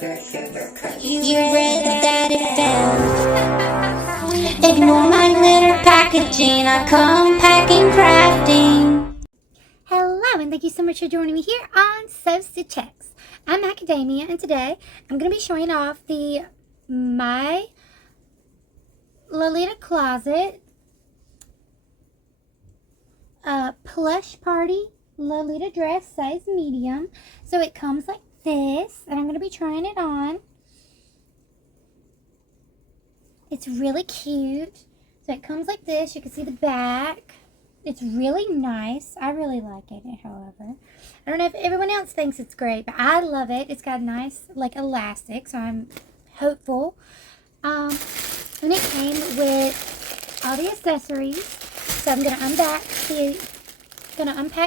You read that it failed. Ignore my glitter packaging. I come packing, crafting. Hello, and thank you so much for joining me here on SewStitchHex. I'm Academia, and today I'm going to be showing off the My Lolita Closet Plush Party Lolita Dress size medium. So it comes like this, and I'm going to be trying it on. It's really cute. So it comes like this. You can see the back. It's really nice. I really like it, however. I don't know if everyone else thinks it's great, but I love it. It's got a nice, like, elastic, so I'm hopeful. And it came with all the accessories. So I'm going to unpack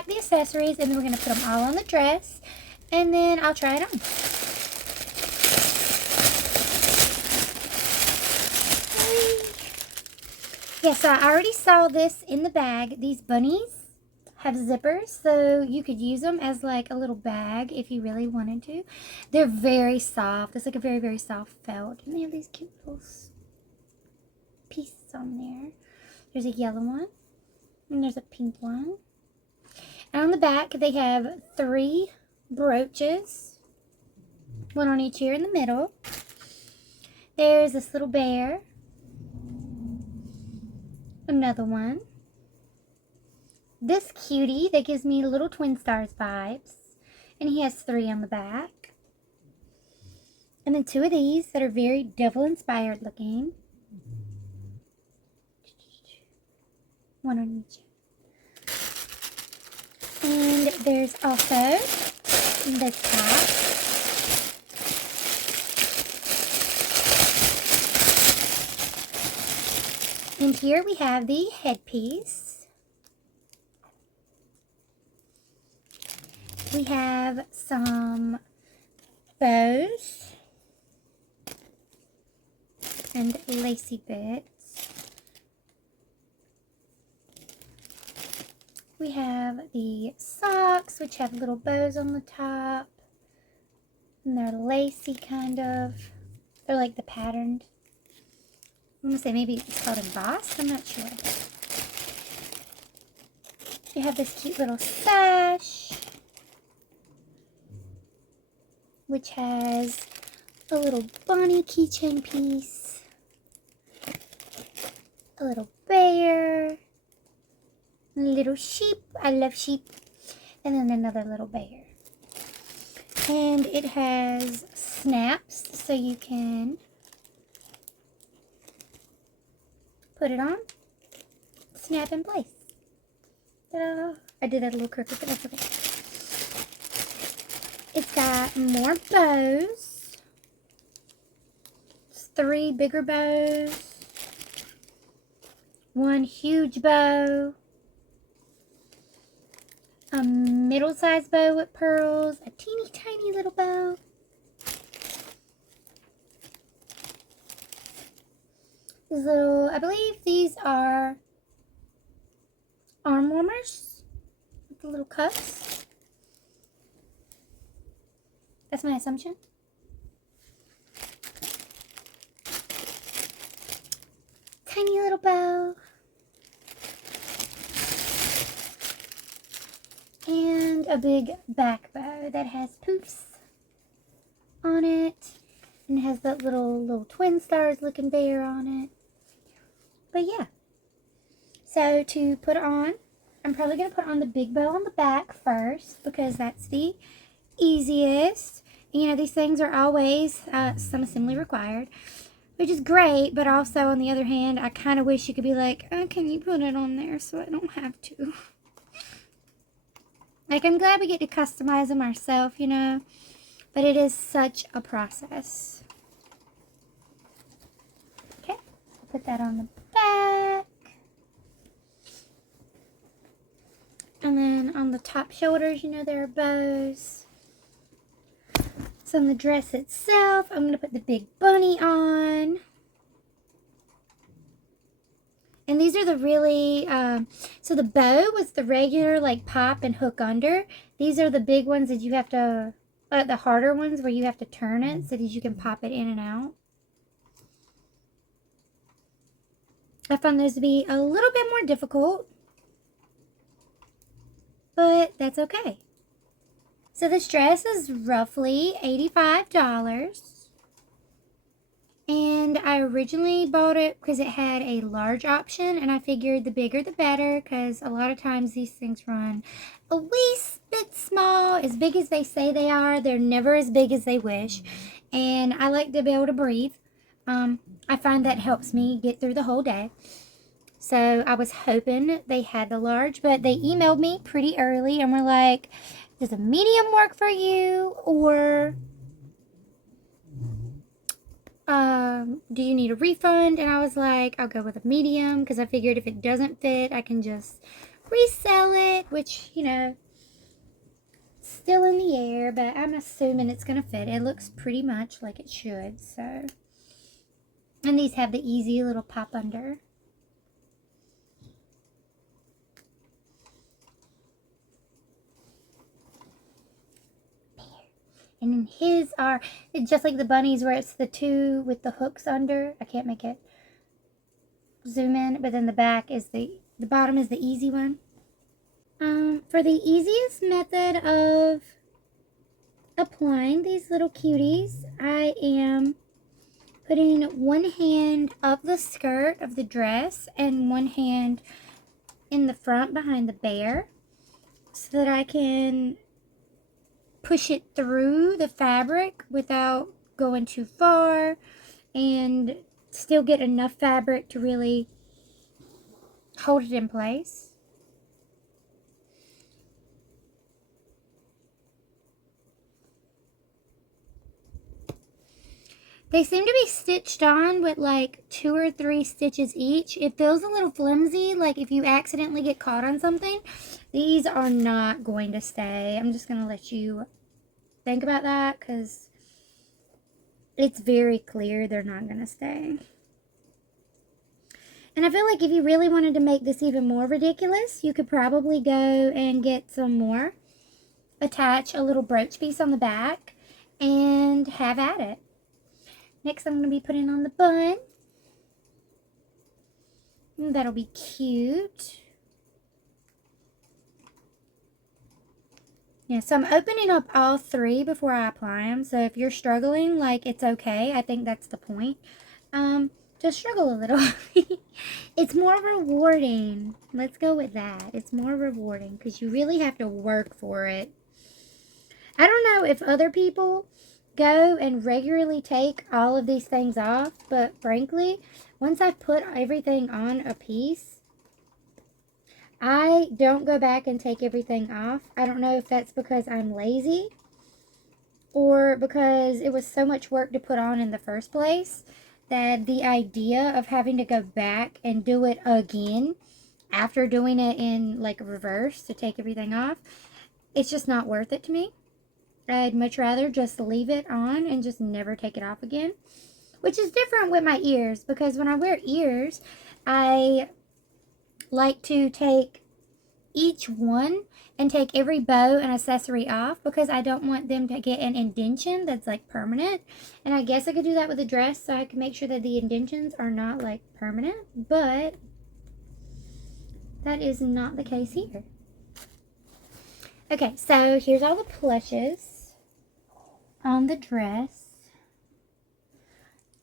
the accessories, and then we're going to put them all on the dress, and then I'll try it on. Yeah, so I already saw this in the bag. These bunnies have zippers, so you could use them as like a little bag if you really wanted to. They're very soft. It's like a very, very soft felt. And they have these cute little pieces on there. There's a yellow one, and there's a pink one. And on the back, they have 3 brooches, one on each ear in the middle. There's this little bear. Another one. This cutie that gives me little twin stars vibes. And he has 3 on the back. And then 2 of these that are very devil inspired looking. One on each. And there's also this top. And here we have the headpiece. We have some bows and lacy bits. We have the socks, which have little bows on the top. And they're lacy, kind of. They're like the patterned. I'm going to say maybe it's called embossed. I'm not sure. You have this cute little sash, which has a little bunny keychain piece, a little bear, a little sheep. I love sheep. And then another little bear. And it has snaps, so you can put it on, snap in place. Ta-da. I did that a little crooked, but that's okay. It's got more bows. It's 3 bigger bows. 1 huge bow. A middle-sized bow with pearls. A teeny tiny little bow. These little, I believe these are arm warmers with the little cuffs. That's my assumption. Tiny little bow. And a big back bow that has poofs on it. And it has that little twin stars looking bear on it. But yeah, so to put on, I'm probably going to put on the big bow on the back first because that's the easiest. You know, these things are always some assembly required, which is great, but also on the other hand, I kind of wish you could be like, oh, can you put it on there so I don't have to? Like, I'm glad we get to customize them ourselves, you know, but it is such a process. Okay, put that on the back. And then on the top shoulders, you know, there are bows. So on the dress itself, I'm going to put the big bunny on. And these are the really, so the bow was the regular, like, pop and hook under. These are the big ones that you have to Like the harder ones where you have to turn it so that you can pop it in and out. I found those to be a little bit more difficult, but that's okay. So this dress is roughly $85. And I originally bought it because it had a large option, and I figured the bigger the better, because a lot of times these things run a wee bit small. As big as they say they are, they're never as big as they wish. And I like to be able to breathe. I find that helps me get through the whole day. So I was hoping they had the large, but they emailed me pretty early and were like, does a medium work for you, or do you need a refund? And I was like, I'll go with a medium, because I figured if it doesn't fit, I can just resell it, which, you know, still in the air, but I'm assuming it's going to fit. It looks pretty much like it should, so. And these have the easy little pop under. And then his are just like the bunnies, where it's the two with the hooks under. I can't make it zoom in, but then the back is the bottom is the easy one. For the easiest method of applying these little cuties, I am putting one hand up the skirt of the dress and one hand in the front behind the bear, so that I can push it through the fabric without going too far, and still get enough fabric to really hold it in place. They seem to be stitched on with like 2 or 3 stitches each. It feels a little flimsy, like if you accidentally get caught on something. These are not going to stay. I'm just going to let you think about that, because it's very clear they're not going to stay. And I feel like if you really wanted to make this even more ridiculous, you could probably go and get some more. Attach a little brooch piece on the back and have at it. Next, I'm going to be putting on the bun. And that'll be cute. Yeah, so I'm opening up all 3 before I apply them. So if you're struggling, like, it's okay. I think that's the point. Just struggle a little. It's more rewarding. Let's go with that. It's more rewarding because you really have to work for it. I don't know if other people go and regularly take all of these things off, but frankly, once I've put everything on a piece, I don't go back and take everything off. I don't know if that's because I'm lazy or because it was so much work to put on in the first place that the idea of having to go back and do it again after doing it in like reverse to take everything off, it's just not worth it to me. I'd much rather just leave it on and just never take it off again. Which is different with my ears, because when I wear ears, I like to take each one and take every bow and accessory off, because I don't want them to get an indentation that's like permanent. And I guess I could do that with a dress, so I can make sure that the indentions are not like permanent, but that is not the case here. Okay, so here's all the plushes on the dress.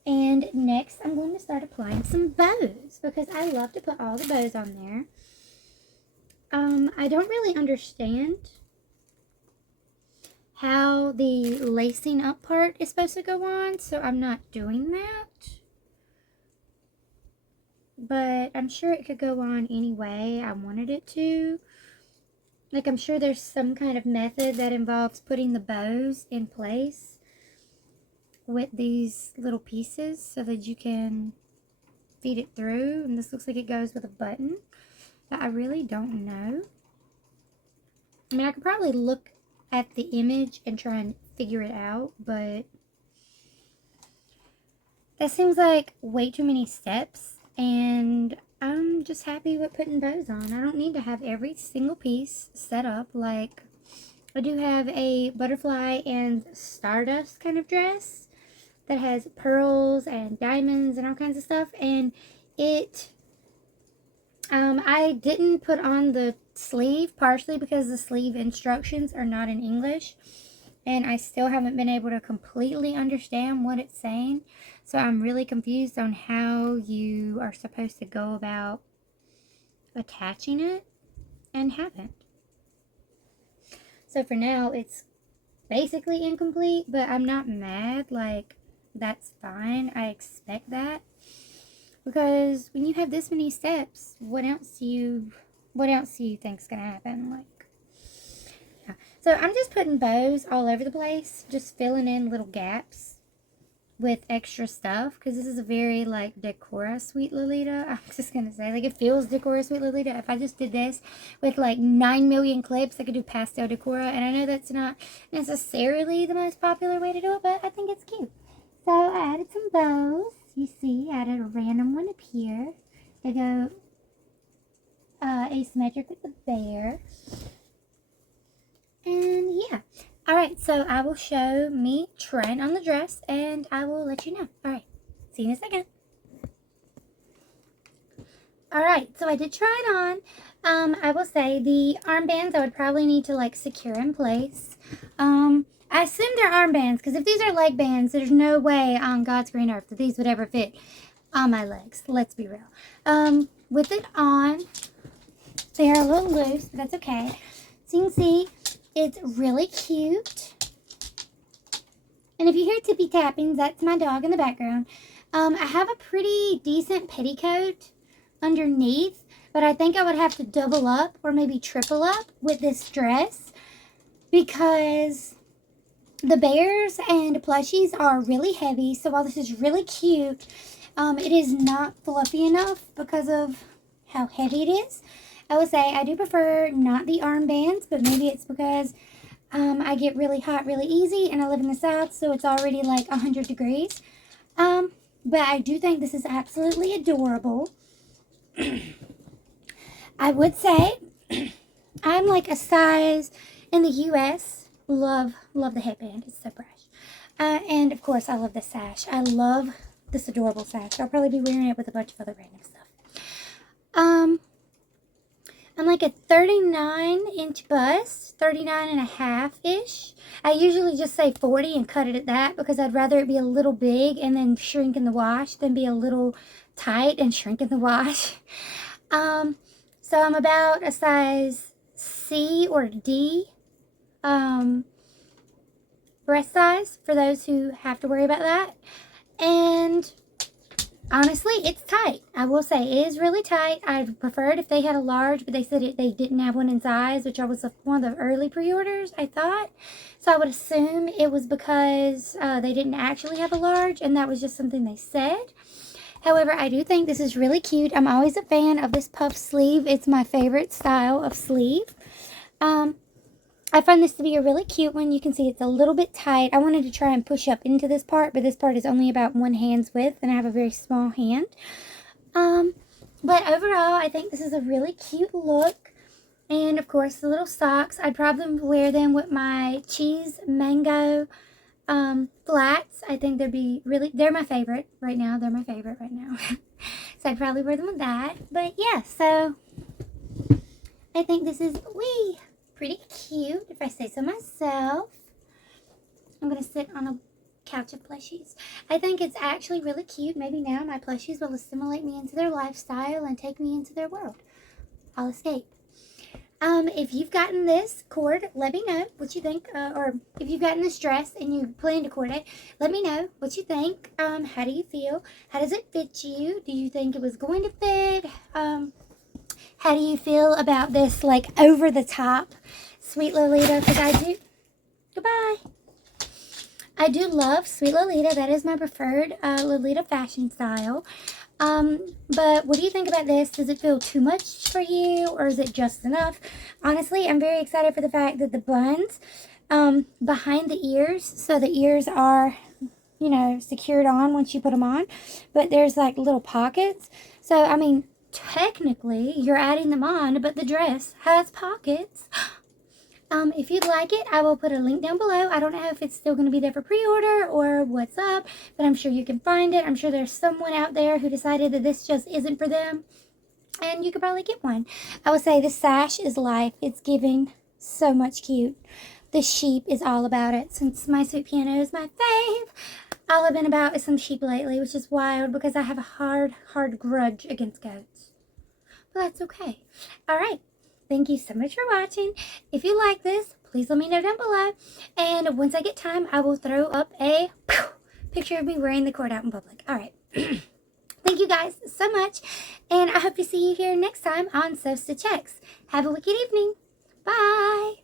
And next, I'm going to start applying some bows, because I love to put all the bows on there. I don't really understand how the lacing up part is supposed to go on, so I'm not doing that. But I'm sure it could go on any way I wanted it to. Like, I'm sure there's some kind of method that involves putting the bows in place with these little pieces so that you can feed it through. And this looks like it goes with a button, but I really don't know. I mean, I could probably look at the image and try and figure it out, but that seems like way too many steps, and I'm just happy with putting bows on. I don't need to have every single piece set up like I do have a butterfly and stardust kind of dress that has pearls and diamonds and all kinds of stuff. And it, I didn't put on the sleeve, partially because the sleeve instructions are not in English. And I still haven't been able to completely understand what it's saying. So I'm really confused on how you are supposed to go about attaching it, and haven't. So for now, it's basically incomplete, but I'm not mad. Like, that's fine. I expect that. Because when you have this many steps, what else do you think's gonna happen? Like, yeah. So I'm just putting bows all over the place, just filling in little gaps with extra stuff, because this is a very, like, decora Sweet Lolita. I'm just gonna say, like, it feels decora Sweet Lolita. If I just did this with, like, 9 million clips, I could do pastel decora, and I know that's not necessarily the most popular way to do it, but I think it's cute. So I added some bows. You see, I added a random one up here. They go asymmetric with the bear. And yeah. Alright, so I will show me trying on the dress, and I will let you know. Alright, see you in a second. Alright, so I did try it on. I will say the armbands I would probably need to, like, secure in place. I assume they're armbands, because if these are leg bands, there's no way on God's green earth that these would ever fit on my legs. Let's be real. With it on, they are a little loose, but that's okay. So you can see, it's really cute. And if you hear tippy tappings, that's my dog in the background. I have a pretty decent petticoat underneath, but I think I would have to double up or maybe triple up with this dress, because the bears and plushies are really heavy. So while this is really cute, it is not fluffy enough because of how heavy it is. I would say I do prefer not the armbands, but maybe it's because I get really hot really easy, and I live in the South, so it's already like 100 degrees. But I do think this is absolutely adorable. I would say I'm like a size in the U.S. Love the headband. It's so fresh. And of course, I love the sash. I love this adorable sash. I'll probably be wearing it with a bunch of other random stuff. I'm like a 39-inch bust, 39.5-ish. I usually just say 40 and cut it at that, because I'd rather it be a little big and then shrink in the wash than be a little tight and shrink in the wash. So I'm about a size C or D breast size, for those who have to worry about that. And honestly, it's tight. I will say it is really tight. I'd prefer it if they had a large, but they said they didn't have one in size, which was one of the early pre-orders, I thought. So I would assume it was because they didn't actually have a large, and that was just something they said. However, I do think this is really cute. I'm always a fan of this puff sleeve. It's my favorite style of sleeve. I find this to be a really cute one. You can see it's a little bit tight. I wanted to try and push up into this part, but this part is only about one hand's width, and I have a very small hand. But overall, I think this is a really cute look. And of course, the little socks, I'd probably wear them with my cheese mango flats. I think they're my favorite right now. They're my favorite right now. So I'd probably wear them with that. But yeah, so I think this is pretty cute, if I say so myself. I'm going to sit on a couch of plushies. I think it's actually really cute. Maybe now my plushies will assimilate me into their lifestyle and take me into their world. I'll escape. If you've gotten this cord, let me know what you think. Or if you've gotten this dress and you plan to cord it, let me know what you think. How do you feel? How does it fit you? Do you think it was going to fit? How do you feel about this, like, over-the-top Sweet Lolita? Because I do love Sweet Lolita. That is my preferred Lolita fashion style. But what do you think about this? Does it feel too much for you, or is it just enough? Honestly, I'm very excited for the fact that the buns behind the ears, so the ears are, you know, secured on once you put them on, but there's like little pockets. So, I mean, technically, you're adding them on, but the dress has pockets. If you'd like it, I will put a link down below. I don't know if it's still going to be there for pre-order or what's up, but I'm sure you can find it. I'm sure there's someone out there who decided that this just isn't for them, and you could probably get one. I would say the sash is life. It's giving so much cute. The sheep is all about it. Since my sweet piano is my fave, all I've been about is some sheep lately, which is wild because I have a hard grudge against goats. But that's okay. All right. Thank you so much for watching. If you like this, please let me know down below. And once I get time, I will throw up a picture of me wearing the cord out in public. All right. Thank you guys so much. And I hope to see you here next time on SewStitchHex. Have a wicked evening. Bye.